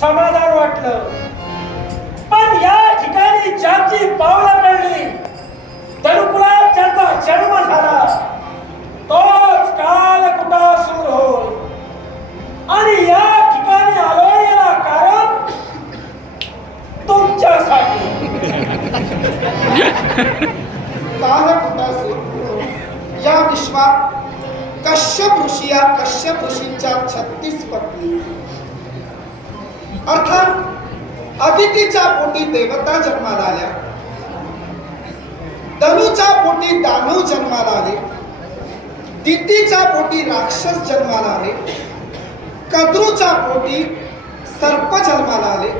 समाधान वाटलं. पण या ठिकाणी ज्याची पावलं पडली, तरुकुलात ज्याचा जन्म झाला, तोच कालकुटासूर होय. आणि या ठिकाणी आलोय याला कारण तुमच्यासाठी. कालकुटासूर या विश्वात कश्यप ऋषी या कश्यप ऋषींच्या 36 पत्नी, अर्थात अदितीच्या पोटी देवता जन्माला आल्या, धनुच्या पोटी दानव जन्माला आले, दितीच्या पोटी राक्षस जन्माला आले, कद्रूच्या पोटी सर्प जन्माला आले,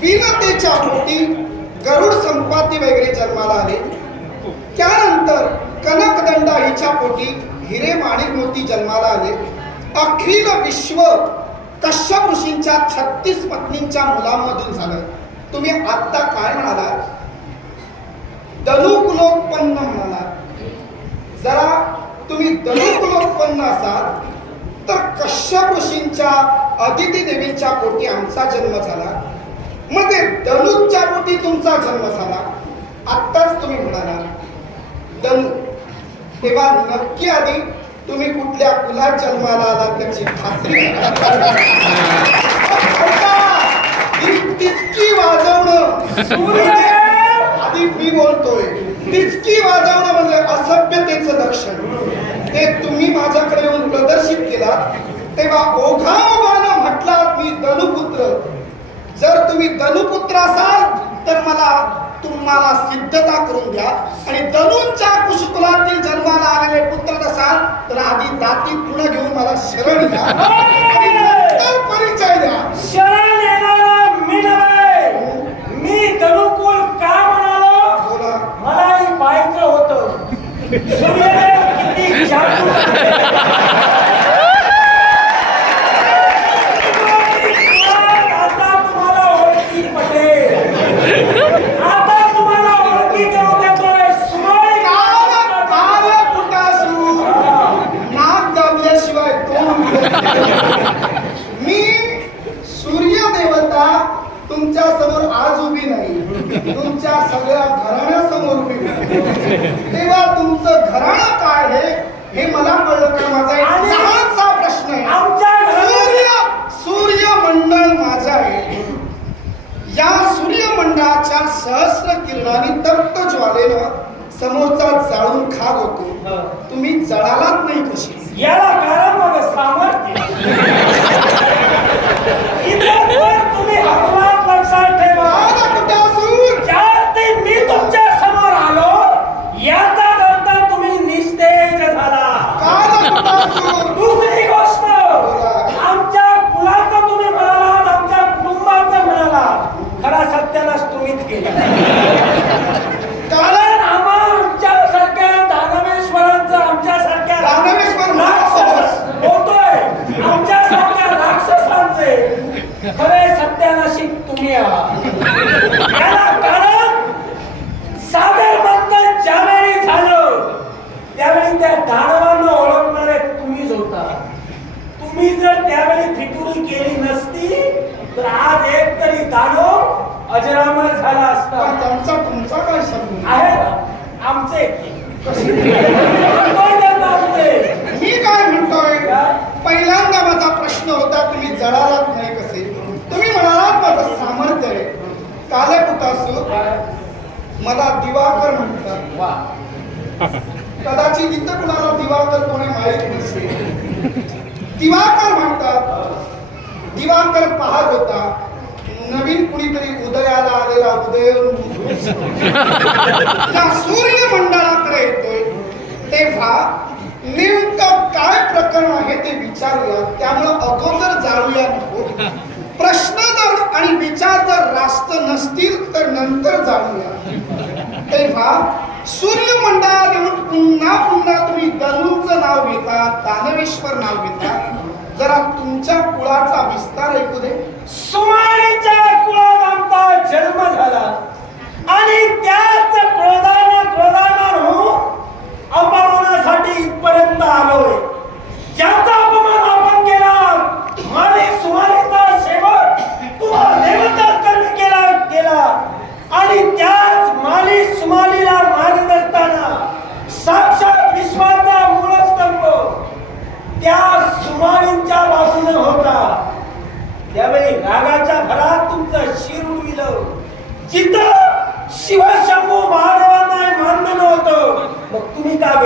विनतेच्या पोटी गरुड संपाती वगैरे जन्माला आले. त्यानंतर कनकदंडा हिच्या पोटी हिरे माणिक मोती जन्माला आले. अखिल विश्व कश्यप ऋषींच्या 36 पत्नींच्या मुलांमधून झालं. तुम्ही आता काय म्हणाला? धनुकुलोत्पन्न म्हणाला. जरा तुम्ही धनुकुलोत्पन्न असाल तर कश्यप ऋषींच्या अदिती देवींच्या पोटी आमचा जन्म झाला, मग धनुच्या पोटी तुमचा जन्म झाला. आत्ताच तुम्ही म्हणाला धनु, तेव्हा नक्की आधी तुम्ही कुठल्या कुलात जन्माला आला त्याची खात्री तिचकी वाजवणं. आधी मी बोलतोय, तिचकी वाजवणं म्हणजे असभ्यतेचं लक्षण. ते तुम्ही माझ्याकडे येऊन प्रदर्शित केला तेव्हा ओघाओघानं म्हटलात मी धनुपुत्र. जर तुम्ही धनुपुत्र असाल तर मला तुम्हाला सिद्धता करून द्या, आणि धनूंच्या कुशकुलातील जन्माला आलेले पुत्र असाल तर आधी दाती पूर्ण घेऊन मला शरण द्या आणि नंतर परिचय द्या. शरण येणारा मी नव्हे, मी धनुकुल का म्हणालो? बोला. मलाही पाहायचं होतं सूर्यदेव किती जादू मी सूर्य देवता तुमच्या समोर आज उभी नाही, तुमच्या सगळ्या घराण्यासमोर उभी नाही. तेव्हा तुमचं घराणं काय आहे हे मला कळलं का? माझा एक लहानसा प्रश्न आहे. सूर्यमंडळ माझा आहे. या सूर्यमंडळाच्या सहस्र किरणांनी तप्त ज्वालेनं समोरचा जाळून खाक होतो. तुम्ही जळालात नाही कशी? याला कारण मग सामर्थ्य. तुम्ही हकमात लक्षात ठेवा, ज्यावेळी मी तुमच्या समोर आलो याचा अर्थ तुम्ही निस्तेज झाला. दुसरी गोष्ट, आमच्या कुलाचं तुम्ही म्हणालात, आमच्या कुटुंबाचं म्हणालात, खरा सत्यानाश तुम्हीच केला. कारण आमच्यासारख्या दानवेश्वरांचं, आमच्यासारख्या होतोय, आमच्यासारख्या राक्षसांचे खरे सत्यानाशी तुम्ही आहात. याला कारण सागर मंथन ज्यावेळी झालं त्यावेळी त्या दानवांना ओळखणारे तुम्हीच होता. तुम्ही जर त्यावेळी फितुरी केली नसती तर आज एक तरी दानव अजरामर झाला असता. त्यांचा तुमचा काय संबंध आहे ना? आमचे मी काय म्हणतोय, पहिल्यांदा माझा प्रश्न होता तुम्ही जळालात नाही कसे? तुम्ही म्हणालात माझं सामर्थ्य आहे. कालकुटासूर मला दिवाकर म्हणतात. कदाचित इथं कुणाला दिवाकर कोणी माहीत नसेल. दिवाकर म्हणतात. दिवाकर पाहत होता नवीन कुणीतरी उदयाला आलेला उदय सूर्यमंडळाकडे येतोय. तेव्हा नेमकं काय प्रकरण आहे ते विचारूया. त्यामुळं अगोदर जाऊया नको. प्रश्न जर आणि विचार जर रास्त नसतील तर नंतर जाऊया. तेव्हा सूर्यमंडळात येऊन पुन्हा पुन्हा तुम्ही धनूचं नाव घेता, दानवेश्वर नाव घेता. जरा तुमच्या कुळाचा विस्तार ऐकू दे. सुमारीच्या कुळात आमचा जन्म झाला आणि त्याच क्रोधानं होऊन अपमानासाठी इथपर्यंत आलोय. ज्याचा अपमान आपण केला, माझी सुमारीचा शेवट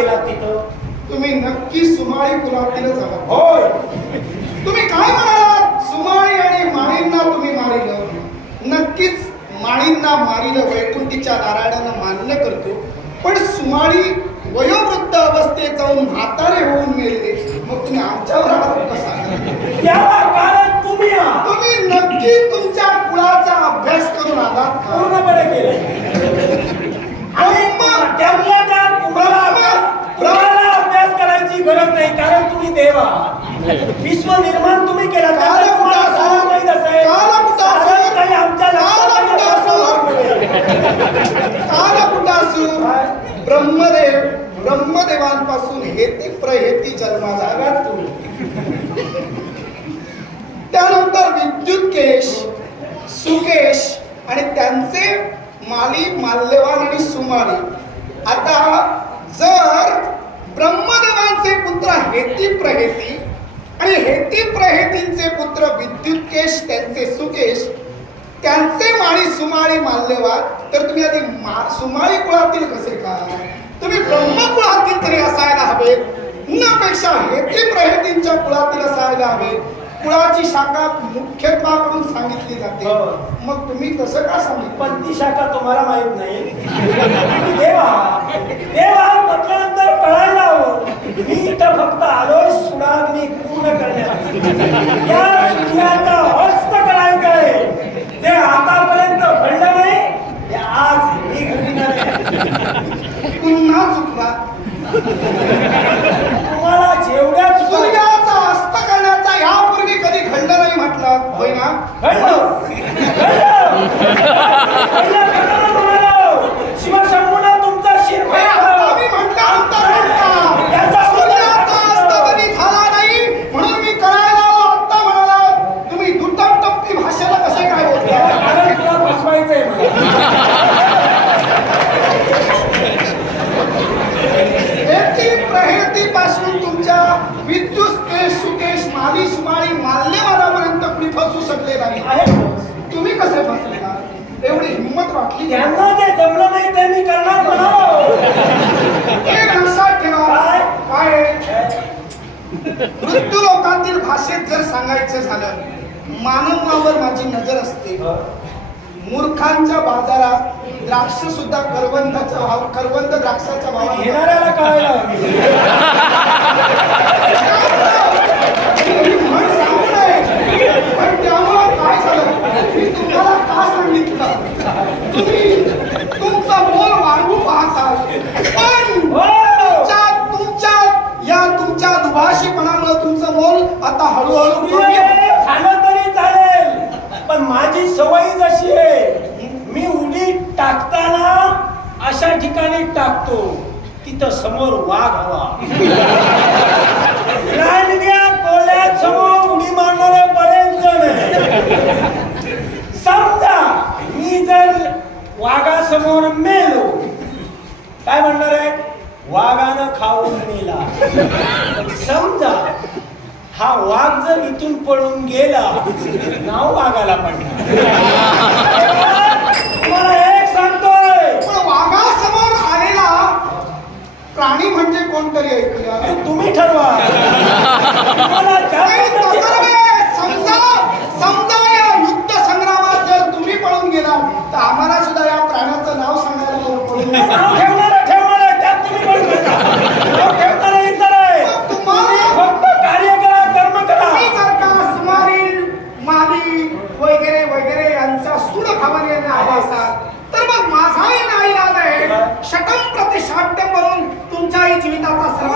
गेला तिथं? तुम्ही नक्की सुमाळी कुलातीलच आहात. होय. तुम्ही काय म्हणालात? सुमाळी आणि माळींना तुम्ही मारिलं. नक्कीच माळींना मारिलं वैकुंठीच्या नारायणानं मान्य करतो. पण सुमाळी वयोवृद्ध अवस्थेत जाऊन म्हातारे होऊन मेले, मग तुम्ही आमच्यावर आरोप कसा करा? याला कारण तुम्ही आहात. तुम्ही नक्की तुमच्या कुळाचा अभ्यास करून आलात का? पूर्णपणे केलं. आणि त्यातल्या त्यात तुम्हाला अभ्यास करायची गरज नाही, कारण तुम्ही देव आहात. विश्व निर्माण तुम्ही केला. ब्रह्मदेवांपासून हेती प्रहेती जन्मा झाला तुम्ही. त्यानंतर विद्युतकेश, सुकेश आणि त्यांचे माली, माल्यवान आणि सुमाली. आता जर ब्रह्मदेवांचे पुत्र हेती प्रहेती आणि हेती प्रहेतींचे पुत्र विद्युतकेश, त्यांचे सुकेश, त्यांचे माळी, सुमाळी, माल्यवान, तर तुम्ही आधी सुमाळी कुळातील कसे काय? तुम्ही ब्रह्मकुळातील तरी असायला हवे, उन्हापेक्षा हेती प्रहेतींच्या कुळातील असायला हवे. कुळाची शाखा मुख्यत्वाकडून सांगितली जाते, मग तुम्ही कसं का सांगितलं? पण ती शाखा तुम्हाला माहित नाही. देवा देवा म्हटल्यानंतर कळायला हवं. मी इथं फक्त आलोय सुनाग्नी पूर्ण करण्यासाठी. या सूर्याचा हस्त करायचा आहे. ते आतापर्यंत घडलं नाही, ते आज मी घडणार आहे. पुन्हा चुकला. तुम्हाला जेवढ्या सूर्याचा अस्त करण्याचा यापूर्वी कधी घडलं नाही म्हटलं, होय ना? शिवशंभूला तुमचा शिर आम्ही सूर्याचा अस्त कधी झाला नाही म्हणून मी करायला आत्ता म्हणाला. तुम्ही दुटप्पी भाषेला कसे काय बोलता? कारण तुला फसवायचंय पासून तुमच्या विद्युत सुकेश, माली, सुमाळी, माल्यवानापर्यंत कुणी फसू शकले नाही. तुम्ही कसे फसले? एवढी हिंमत वाटली? त्यांना जे जमलं नाही ते मी करणार म्हणालो. एक लक्षात ठेवा. काय मृत्यू लोकांतील भाषेत जर सांगायचं झालं, मानवावर माझी नजर असते. मूर्खांच्या बाजारात द्राक्ष सुद्धा करवंद द्राक्षाच्या भावात घेणाऱ्याला कळायला सांगू नये. पण त्यामुळे काय झालं, मी तुम्हाला का सांगितलं? तुम्ही तुमचा मोल वाढवू पाहता, पण तुमच्या दुभाषीपणामुळे तुमचं मोल आता हळूहळू झालं तरी चालेल. पण माझी सवय जशी आहे, मी उडी टाकताना अशा ठिकाणी टाकतो तिथं समोर वाघ हवा. रानग्या कोल्ह्यात समोर उडी मारणारे बरेच जण आहे. समजा मी जर वाघासमोर मेलो, काय म्हणणार आहे? वाघानं खाऊन मेला. समजा हा वाघ जर इथून पळून गेला, नाव वाघाला पडणार. मला एक सांगतोय, पण वाघासमोर आलेला प्राणी म्हणजे कोणतरी ऐकूया. तुम्ही ठरवा. समजा या युद्ध संग्रामात जर तुम्ही पळून गेला, तर आम्हाला सुद्धा या प्राण्याचं नाव सांगायला पडून ठेवणार त्यात तुम्ही पण ठेवणार इतर आहे. तुम्हाला फक्त कार्य करा, कर्म करा. जर का सुमारी, माली वगैरे वगैरे यांचा सूड खावाने आला असाल, तर मग माझाही नाही इलाज आहे. शतम प्रतिशाट्य म्हणून तुमच्याही जीविताचा सर्व